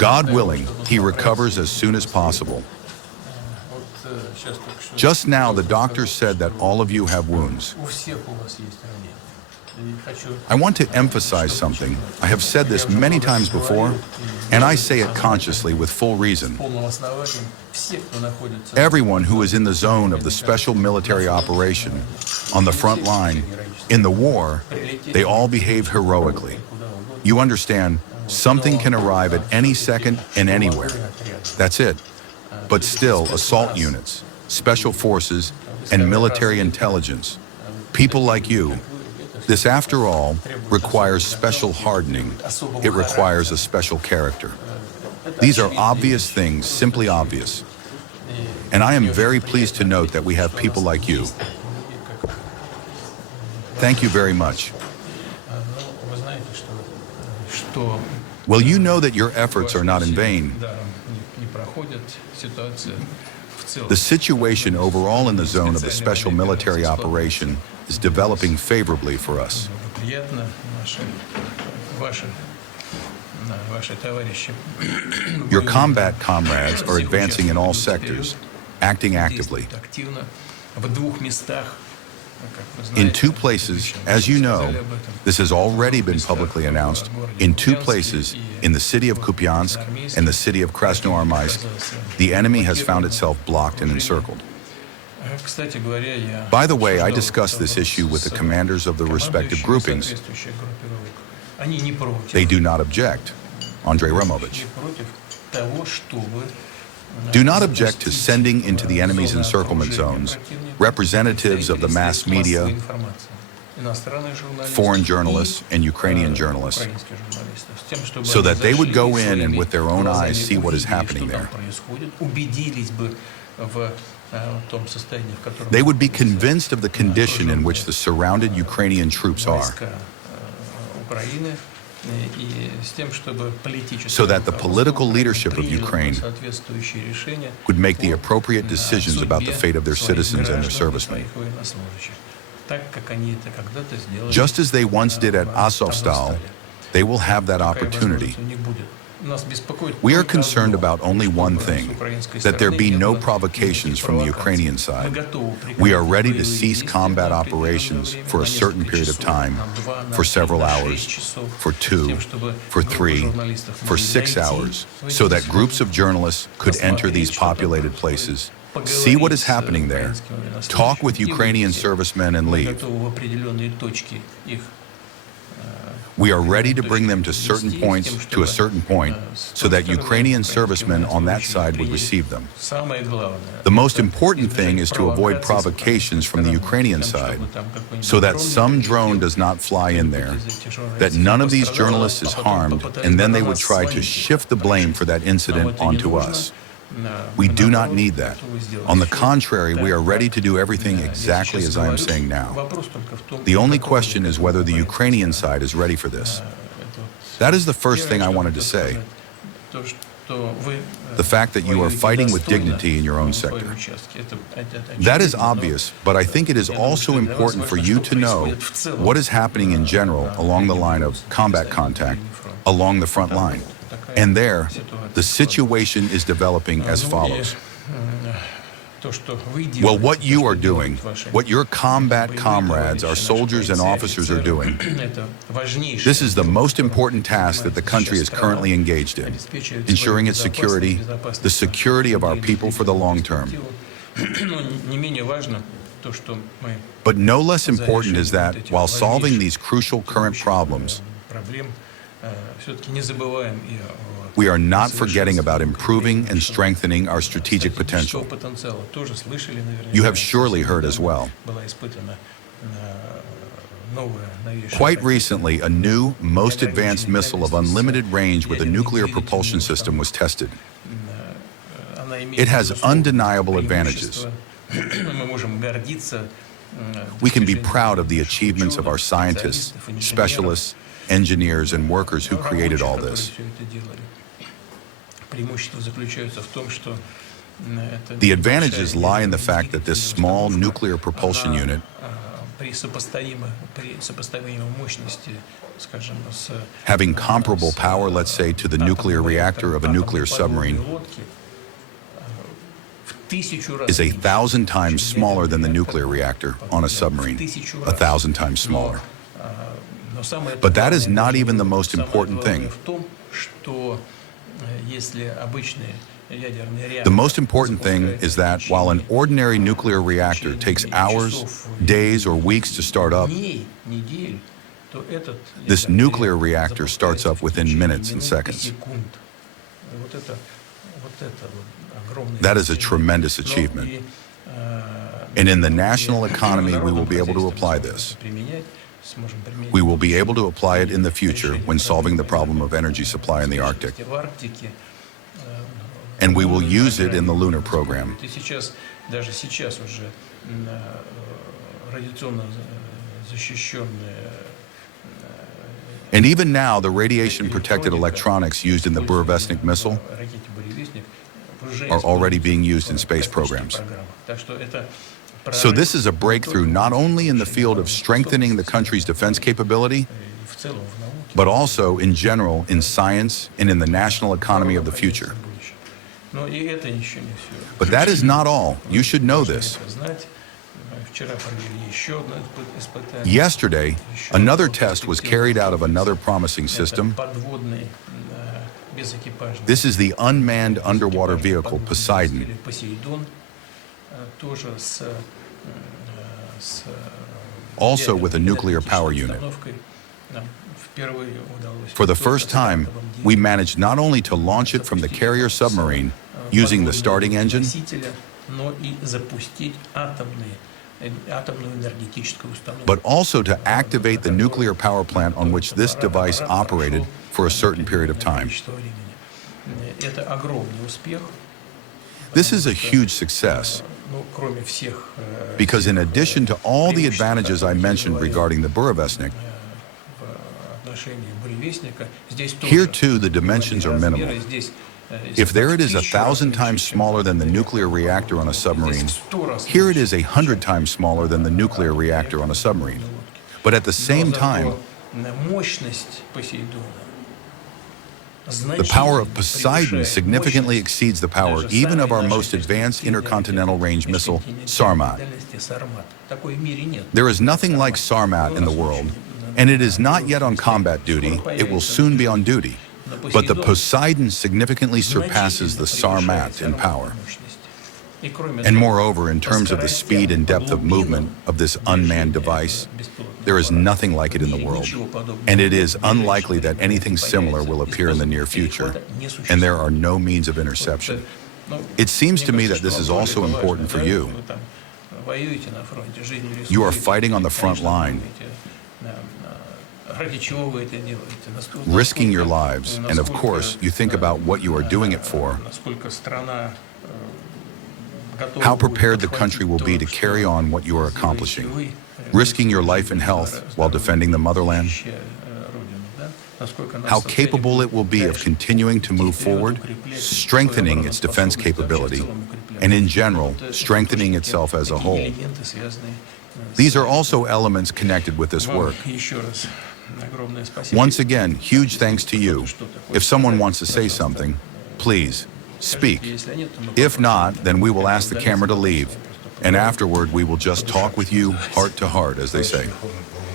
God willing, he recovers as soon as possible. Just now, the doctor said that all of you have wounds. I want to emphasize something. I have said this many times before, and I say it consciously with full reason. Everyone who is in the zone of the special military operation, on the front line, in the war, they all behave heroically. You understand, something can arrive at any second and anywhere. That's it. But still, assault units, special forces, and military intelligence, people like you, this, after all, requires special hardening. It requires a special character. These are obvious things, simply obvious. And I am very pleased to note that we have people like you. Thank you very much. Well, you know that your efforts are not in vain. The situation overall in the zone of the special military operation is developing favorably for us. Your combat comrades are advancing in all sectors, acting actively. In two places, as you know, this has already been publicly announced, in two places, in the city of Kupiansk and the city of Krasnoarmysk, the enemy has found itself blocked and encircled. By the way, I discussed this issue with the commanders of the respective groupings. They do not object. Andrei Romovich. Do not object to sending into the enemy's encirclement zones representatives of the mass media, foreign journalists, and Ukrainian journalists, so that they would go in and with their own eyes see what is happening there. They would be convinced of the condition in which the surrounded Ukrainian troops are, so that the political leadership of Ukraine would make the appropriate decisions about the fate of their citizens and their servicemen. Just as they once did at Azovstal, they will have that opportunity. We are concerned about only one thing, that there be no provocations from the Ukrainian side. We are ready to cease combat operations for a certain period of time, for several hours, for 2, for 3, for 6 hours, so that groups of journalists could enter these populated places, see what is happening there, talk with Ukrainian servicemen and leave. We are ready to bring them to certain points, to a certain point, so that Ukrainian servicemen on that side would receive them. The most important thing is to avoid provocations from the Ukrainian side, so that some drone does not fly in there, that none of these journalists is harmed, and then they would try to shift the blame for that incident onto us. We do not need that. On the contrary, we are ready to do everything exactly as I am saying now. The only question is whether the Ukrainian side is ready for this. That is the first thing I wanted to say. The fact that you are fighting with dignity in your own sector. That is obvious, but I think it is also important for you to know what is happening in general along the line of combat contact, along the front line. And there, the situation is developing as follows. Well, what you are doing, what your combat comrades, our soldiers and officers are doing, this is the most important task that the country is currently engaged in, ensuring its security, the security of our people for the long term. But no less important is that, while solving these crucial current problems, we are not forgetting about improving and strengthening our strategic potential. You have surely heard as well. Quite recently, a new, most advanced missile of unlimited range with a nuclear propulsion system was tested. It has undeniable advantages. We can be proud of the achievements of our scientists, specialists, engineers, and workers who created all this. The advantages lie in the fact that this small nuclear propulsion unit Having comparable power, let's say, to the nuclear reactor of a nuclear submarine is 1,000 times smaller than the nuclear reactor on a submarine, 1,000 times smaller. But that is not even the most important thing. The most important thing is that while an ordinary nuclear reactor takes hours, days, or weeks to start up, this nuclear reactor starts up within minutes and seconds. That is a tremendous achievement. And in the national economy, we will be able to apply this. We will be able to apply it in the future when solving the problem of energy supply in the Arctic. And we will use it in the lunar program. And even now, the radiation-protected electronics used in the Burevestnik missile are already being used in space programs. So this is a breakthrough not only in the field of strengthening the country's defense capability, but also in general in science and in the national economy of the future. But that is not all. You should know this. Yesterday, another test was carried out of another promising system. This is the unmanned underwater vehicle Poseidon. Also with a nuclear power unit. For the first time, we managed not only to launch it from the carrier submarine using the starting engine, but also to activate the nuclear power plant on which this device operated for a certain period of time. This is a huge success because in addition to all the advantages I mentioned regarding the Burevestnik, here too the dimensions are minimal. If there it is 1,000 times smaller than the nuclear reactor on a submarine, here it is 100 times smaller than the nuclear reactor on a submarine. But at the same time, the power of Poseidon significantly exceeds the power even of our most advanced intercontinental range missile, Sarmat. There is nothing like Sarmat in the world, and it is not yet on combat duty. It will soon be on duty. But the Poseidon significantly surpasses the Sarmat in power. And moreover, in terms of the speed and depth of movement of this unmanned device, there is nothing like it in the world. And it is unlikely that anything similar will appear in the near future. And there are no means of interception. It seems to me that this is also important for you. You are fighting on the front line, risking your lives, and of course, you think about what you are doing it for, how prepared the country will be to carry on what you are accomplishing, risking your life and health while defending the motherland, how capable it will be of continuing to move forward, strengthening its defense capability, and in general, strengthening itself as a whole. These are also elements connected with this work. Once again, huge thanks to you. If someone wants to say something, please speak. If not, then we will ask the camera to leave, and afterward we will just talk with you heart to heart, as they say.